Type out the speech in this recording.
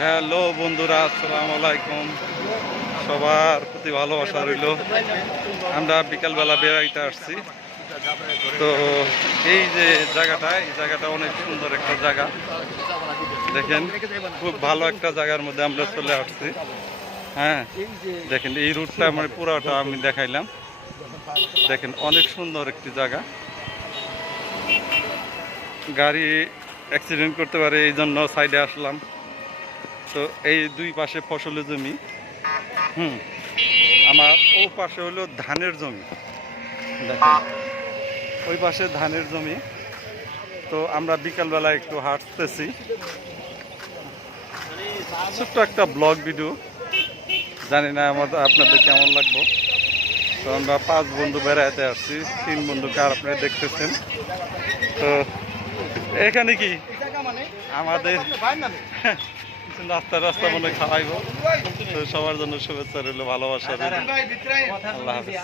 Hello বন্ধুরা, আসসালামু আলাইকুম। সবার প্রতি ভালোবাসা রইল। আমরা বিকালবেলা বেড়াইতে আসছি। তো এই যে জায়গাটা, এই জায়গাটা অনেক সুন্দর একটা জায়গা। দেখেন, খুব ভালো একটা জায়গার মধ্যে আমরা চলে আসছি। হ্যাঁ দেখেন, এই রুটটা মানে পুরোটা আমি দেখাইলাম। দেখেন, অনেক সুন্দর একটি জায়গা। গাড়ি অ্যাক্সিডেন্ট করতে পারে এই জন্য সাইডে আসলাম। তো এই দুই পাশে ফসলের জমি। হুম, আমার ও পাশে হলো ধানের জমি। দেখেন, ওই পাশে ধানের জমি। তো আমরা বিকালবেলা একটু হাঁটতেছি। ছোট্ট একটা ব্লগ ভিডিও। জানি না আমাদের আপনাদের কেমন লাগবো। তো আমরা পাঁচ বন্ধু বেড়াতে আসছি, তিন বন্ধু কার আপনারা দেখতেছেন। তো এখানে কি? আমাদের নাস্তা রাস্তা মনে খাওয়াইব। খাওয়াইবো সবার জন্য শুভেচ্ছা রইল ভালোবাসা রইল। আল্লাহ হাফেজ।